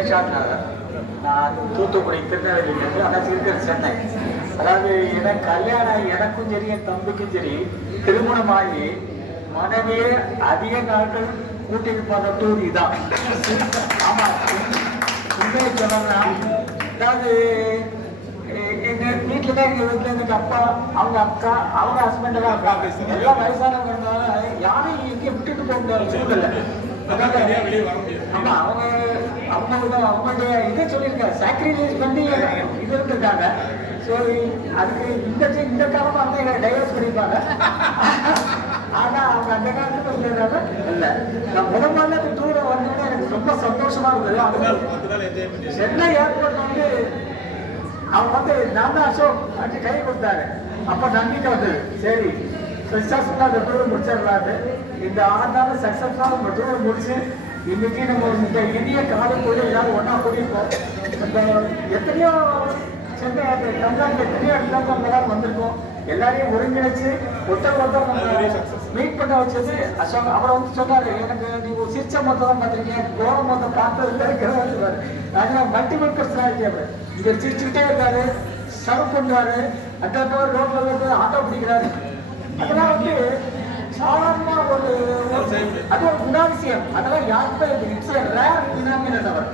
சேஷாத்நாதன். நான் தூத்துக்குடி திருநெல்வேலியிலிருந்து, ஆனால் இருக்கிற சென்னை. அதாவது எனக்கு கல்யாணம், எனக்கும் சரி என் தம்பிக்கும் சரி திருமணமாகி மனைவியே அதிக நாட்கள் கூட்டிட்டு போன டூர் இதான். ஆமா, உண்மையை சொல்லணும்னா, அதாவது எங்க வீட்டுல தான், எங்க வீட்டுல எனக்கு அப்பா, அவங்க அக்கா, அவங்க ஹஸ்பண்ட் எல்லாம் இருக்காங்க. எல்லாம் வயசானவங்க இருந்தாலும் யாரையும் எங்கேயும் விட்டுட்டு போக முடியாத சூழ்நிலை. ஆமா, அவங்களுடைய இதை சொல்லியிருக்காங்க, சாக்ரிஃபைஸ் பண்ணி இது இருந்திருக்காங்க. ஸோ அதுக்கு இந்த காலமா வந்து எங்களை டைவர்ஸ் பண்ணியிருப்பாங்க. ஆனா அவங்க அந்த காலத்துல இருந்ததுனால இல்லை. நான் முதல்ல அந்த டூரை வந்தோடனே எனக்கு ரொம்ப சந்தோஷமா இருந்தது. அது சென்னை ஏர்போர்ட் வந்து அவங்க வந்து நான் தான் அசோக் அப்படி கை கொடுத்தாரு. அப்ப நம்பிக்கை வந்தது, சரி சக்சஸ்ஃபுல்லா அந்த டூர் முடிச்சிடலான்னு. இந்த ஆண்டான சக்சஸ்ஃபுல்லா நம்ம டூர் முடிச்சு இன்னைக்கு நம்ம இந்த இந்திய காலைக்குள்ள எல்லாரும் ஒன்னா கூடியிருக்கோம். இந்த எத்தனையோ சென்னை தமிழ்நாட்டில் எத்தனையோ இடத்துல எல்லாரும் வந்திருக்கோம். எல்லாரையும் ஒருங்கிணைச்சு ஒருத்தர் மீட் பண்ண வச்சது அசோக். அவரை வந்து சொன்னாரு, எனக்கு நீங்க சிரிச்ச மொத்தம் தான் பார்த்துருக்கீங்க, கோர மொத்தம் பார்த்தது இருக்கிறாரு. அதனால மல்டிபிள் பர்சனாலிட்டி. அவர் இங்க சிரிச்சுக்கிட்டே இருக்காரு, சர்வ் பண்றாரு, அந்த ரோட்ல வந்து ஆட்டோ பிடிக்கிறாரு. அதெல்லாம் வந்து சாதாரண ஒரு அது ஒரு குணாதிசயம். அதெல்லாம் யாருமே இட்ஸ் ரேர் பினாமினல். அவர்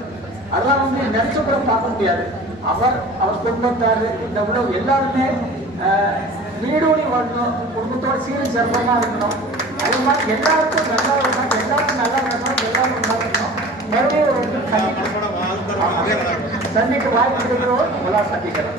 அதெல்லாம் வந்து நினைச்ச கூட பார்க்க முடியாது. அவர் குடும்பத்தார், இந்த உலகம் எல்லாருமே வீடோடி வரணும், குடும்பத்தோட சீரும் சிறப்பமா இருக்கணும். அதே மாதிரி எல்லாருக்கும் நல்லா இருக்கணும், எல்லாரும் நல்லா இருக்கணும், எல்லாரும் நல்லா இருக்கணும். மறுபடியும் ஒரு சந்திக்க வாய்ப்பு இருக்கிறோம், சந்திக்கிறோம்.